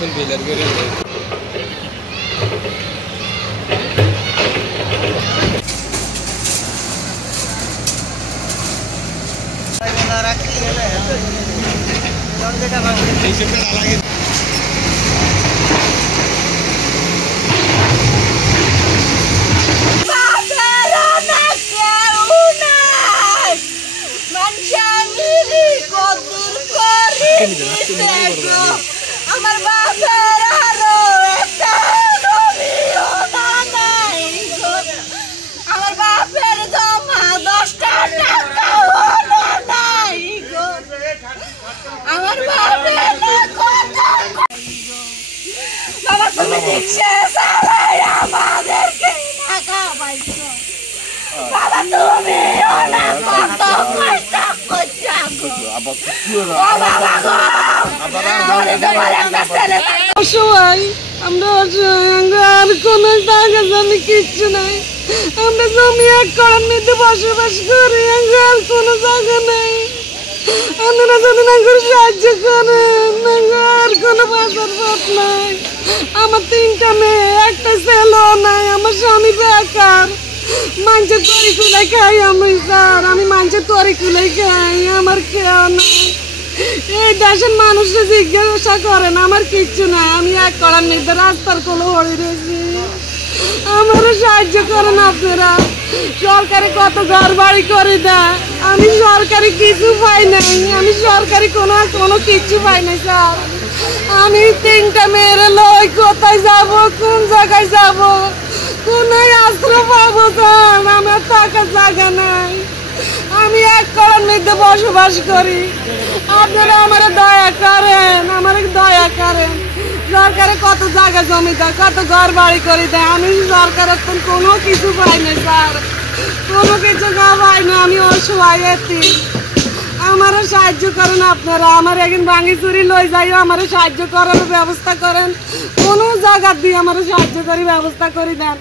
এখন বেলার করে আমার বাপের আরো একটা আমার বাপের জমা 10টা টাকা হলো নাই গো আমার বাপের বাবা তুমি রিক্সা চালাই আমাদেরকে টাকা পাইছো বাবা তুমি অনেক কষ্ট অসহায় আমরা আর কোন জায়গা জমি কিচ্ছু নাই আমরা জমি এক করার মধ্যে বসবাস করি আর কোনো জায়গা নাই আপনারা যদি না করে সাহায্য করেন আর কোনো বাজার পথ নাই আমার 3টা মেয়ে একটা ছেলে নাই আমার স্বামী বেকার মানুষের তরি কুলাই খাই আমি স্যার আমি মানুষের তরি কুলাই খাই আমার কেউ নাই এই দেশের মানুষরা জিজ্ঞাসা করেন আমার কিচ্ছু নাই আমি এক করার মধ্যে রাস্তার কোলে হয়ে রয়েছি আমারও সাহায্য করেন আপনারা সরকারি কত ঘর বাড়ি করে দেয় আমি সরকারি কিছু পাই নাই আমি সরকারি কোনো কিছু পাই নাই স্যার আমি 3টা মেয়ের লই কোথায় যাব কোন জায়গায় যাব কোন আশ্রয় পাবো স্যার আমার থাকার জায়গা নাই আমি এক করার মধ্যে বসবাস করি আপনারা আমার দয়া করেন সরকারে কত জায়গা জমি দেয় কত ঘর বাড়ি করে দেয় আমি সরকারের কোনো কিছু পাই না স্যার কোনো কিছু পাই না আমি অসহায় আমারও সাহায্য করেন আপনারা আমার এখন ভাঙি চুরি লই যাইও আমারও সাহায্য করার ব্যবস্থা করেন কোনো জায়গা দিয়ে আমারও সাহায্য করি ব্যবস্থা করে দেন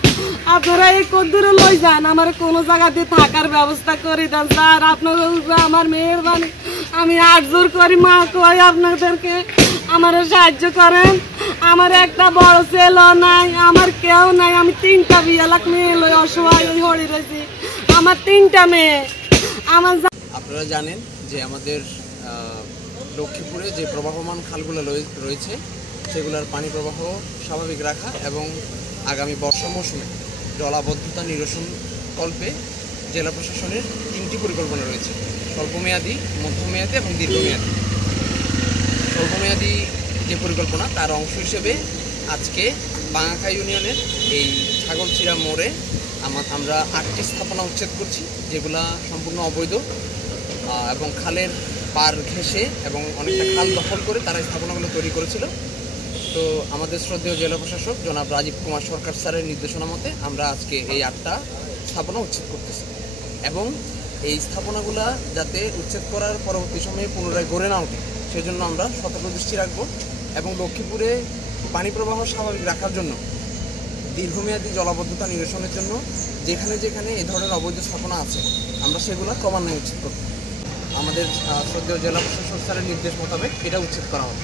আপনারা এই কদ্দূরে লই যান আমার কোনো জায়গা দিয়ে থাকার ব্যবস্থা করে দেন স্যার আপনার আমার মেহরবানি আমি হাত জোর করি মা কই আপনাদেরকে আমারও সাহায্য করেন আমার একটা বড় ছেলে নাই আমার কেউ নাই আমি 3টা বিয়ালাক মেয়ে লই অসহায় হয়ে রয়েছি আমার 3টা মেয়ে আমার আপনারা জানেন যে আমাদের লক্ষ্মীপুরে যে প্রবাহমান খালগুলো রয়েছে সেগুলোর পানি প্রবাহ স্বাভাবিক রাখা এবং আগামী বর্ষা মৌসুমে জলাবদ্ধতা নিরসন কল্পে জেলা প্রশাসনের 3টি পরিকল্পনা রয়েছে স্বল্পমেয়াদী মধ্যমেয়াদী এবং দীর্ঘমেয়াদী স্বল্পমেয়াদী যে পরিকল্পনা তার অংশ হিসেবে আজকে বাঙাখা ইউনিয়নের এই ছাগলছিড়া মোড়ে আমরা 8টি স্থাপনা উচ্ছেদ করছি যেগুলা সম্পূর্ণ অবৈধ এবং খালের পার ঘেঁষে এবং অনেকটা খাল দখল করে তারা স্থাপনাগুলো তৈরি করেছিল। তো আমাদের শ্রদ্ধেয় জেলা প্রশাসক জনাব রাজীব কুমার সরকার স্যারের নির্দেশনা মতে আমরা আজকে এই 8টা স্থাপনা উচ্ছেদ করতেছি এবং এই স্থাপনাগুলো যাতে উচ্ছেদ করার পরবর্তী সময়ে পুনরায় গড়ে না ওঠে সেজন্য আমরা সতর্ক দৃষ্টি রাখবো এবং লক্ষ্মীপুরে পানি প্রবাহ স্বাভাবিক রাখার জন্য দীর্ঘমেয়াদী জলাবদ্ধতা নিরসনের জন্য যেখানে যেখানে এই ধরনের অবৈধ স্থাপনা আছে আমরা সেগুলো ক্রমান্বয়ে উচ্ছেদ করব। আমাদের শ্রদ্ধেয় জেলা প্রশাসক স্যারের নির্দেশ মোতাবেক এটা উচ্ছেদ করা হবে।